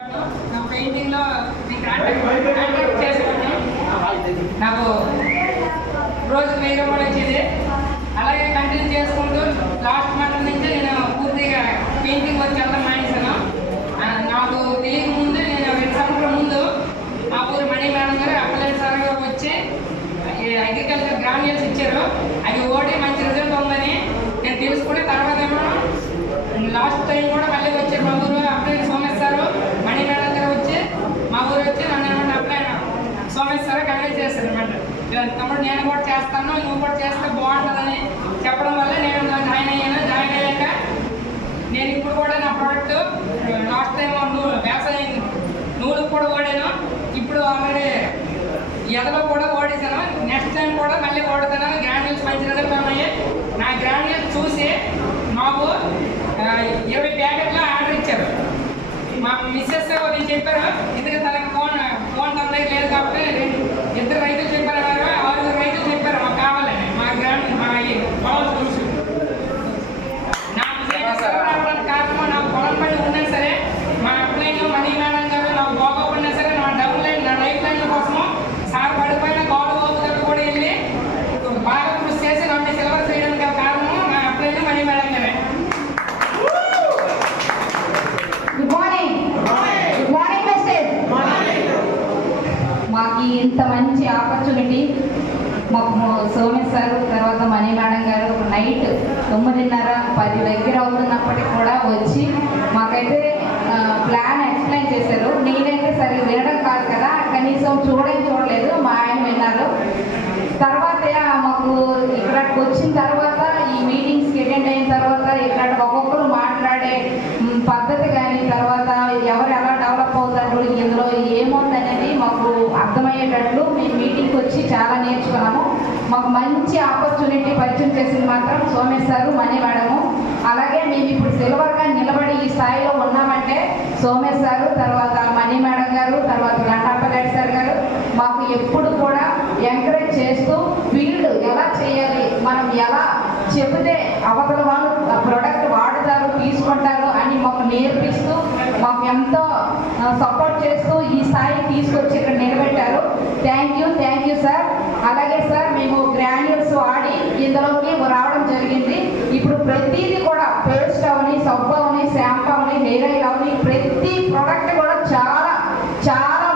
నా పెయింటింగ్లో కాంటాక్ట్ చేసుకుని నాకు రోజు 1000 రూపాయలు వచ్చేది. అలాగే కంటిన్యూ చేసుకుంటూ లాస్ట్ మంత్ నుంచి నేను పూర్తిగా పెయింటింగ్ వర్క్ చేయడం మానేశాను. నాకు తెలియక ముందు నేను 2 సంవత్సరాల ముందు మా ఊరు మణి మేడం గారు అప్లైడ్ సార్ గారు వచ్చి అగ్రికల్చర్ గ్రాన్యూల్స్ ఇచ్చారు. అది ఓడి మంచి రిజల్ట్ ఉందని నేను తెలుసుకుని తర్వాత ఏమో లాస్ట్ టైం కూడా మళ్ళీ వచ్చారు మా ఊరు అప్లైడ్ సోమేష్ సార్ మణి మేడం గారు వచ్చి మా ఊరు వచ్చి నన్ను ఏమన్నా అప్లైడ్ సోమేష్ సార్ కన్విన్స్ చేస్తారు అనమాట. తమ్ముడు నేను కూడా చేస్తాను, నువ్వు కూడా చేస్తే బాగుంటుందని చెప్పడం వల్ల నేను జాయిన్ అయ్యాను. జాయిన్ అయ్యాక నేను ఇప్పుడు కూడా నా ప్రోడక్ట్ లాస్ట్ టైం వ్యవసాయం నూలుకు కూడా వాడాను. ఇప్పుడు ఆల్రెడీ ఎదలో కూడా ఓడేసాను. నెక్స్ట్ టైం కూడా మళ్ళీ ఓడుతాను. గ్రాన్యూల్స్ మంచి రిజల్ట్ ఉన్నాయి. నా గ్రాన్యూల్స్ చూసి మాకు 20 ప్యాకెట్లు ఆర్డర్ ఇచ్చారు. మా మిస్సెస్ నేను చెప్పారు, ఎందుకంటే తనకి ఫోన్ తన దగ్గర లేదు కాబట్టి 2 రైతులు చెప్పారు, 6 రైతులు చెప్పారు మాకు కావాలని. మా పొలం చూసి నాకు కారణం నాకు పొలం పని ఉన్నా సరే మా అప్లైన్ మనీ మేడం గారు నాకు బాగోకున్నా సరే నా నా లైఫ్ లైన్ కోసము సార్ పడిపోయిన గోడ దగ్గర కూడా వెళ్ళి బాగా కృషి చేసి నన్ను సిల్వర్ చేయడానికి కారణం మా అప్లైన్ మనీ మేడం గారే. మాకు ఇంత మంచి ఆపర్చునిటీ మాకు సోమేష్ సార్ తర్వాత మణి మేడం గారు నైట్ 9:30 10 దగ్గర అవుతున్నప్పటికి కూడా వచ్చి మాకైతే ప్లాన్ ఎక్స్ప్లెయిన్ చేశారు. నేనైతే సరిగ్గా వినడం కాదు కదా, కనీసం చూడలేదు, మా ఆయన విన్నారు. తర్వాత మాకు ఇక్కడికి వచ్చిన తర్వాత ఈ మీటింగ్స్కి అటెండ్ అయిన తర్వాత ఇక్కడ ఒక్కొక్కరు మాట్లాడే పద్ధతి కానీ తర్వాత ఎవరు ఎలా డెవలప్ అవుతారు, ఇందులో ఏముందనేది మాకు అర్థమయ్యేటట్లు మేము మీటింగ్కి వచ్చి చాలా నేర్చుకున్నాము. మాకు మంచి ఆపర్చునిటీ పరిచయం చేసింది మాత్రం సోమేష్ సారు మణి మేడము. అలాగే మేము ఇప్పుడు సిల్వర్గా నిలబడి ఈ స్థాయిలో ఉన్నామంటే సోమేష్ సారు తర్వాత మణి మేడం గారు తర్వాత గంటాపల్లి సార్ గారు మాకు ఎప్పుడు కూడా ఎంకరేజ్ చేస్తూ ఫీల్డ్ ఎలా చేయాలి, మనం ఎలా చెబితే అవతల వాళ్ళు ప్రోడక్ట్ వాడుతారు తీసుకుంటారు అని మాకు నేర్పిస్తూ మాకు ఎంతో సపోర్ట్ చేస్తూ ఈ స్థాయి తీసుకొచ్చి ఇక్కడ నిలబెట్టారు. Thank you sir. అలాగే సార్ మేము గ్రాన్యూల్స్ వాడి ఇందులోకి రావడం జరిగింది. ఇప్పుడు ప్రతిదీ కూడా పేస్ట్ అవని, సబ్బు అవని, షాంపూ అవని, హెయిర్ ఆయిల్ అవని ప్రతి ప్రోడక్ట్ కూడా చాలా చాలా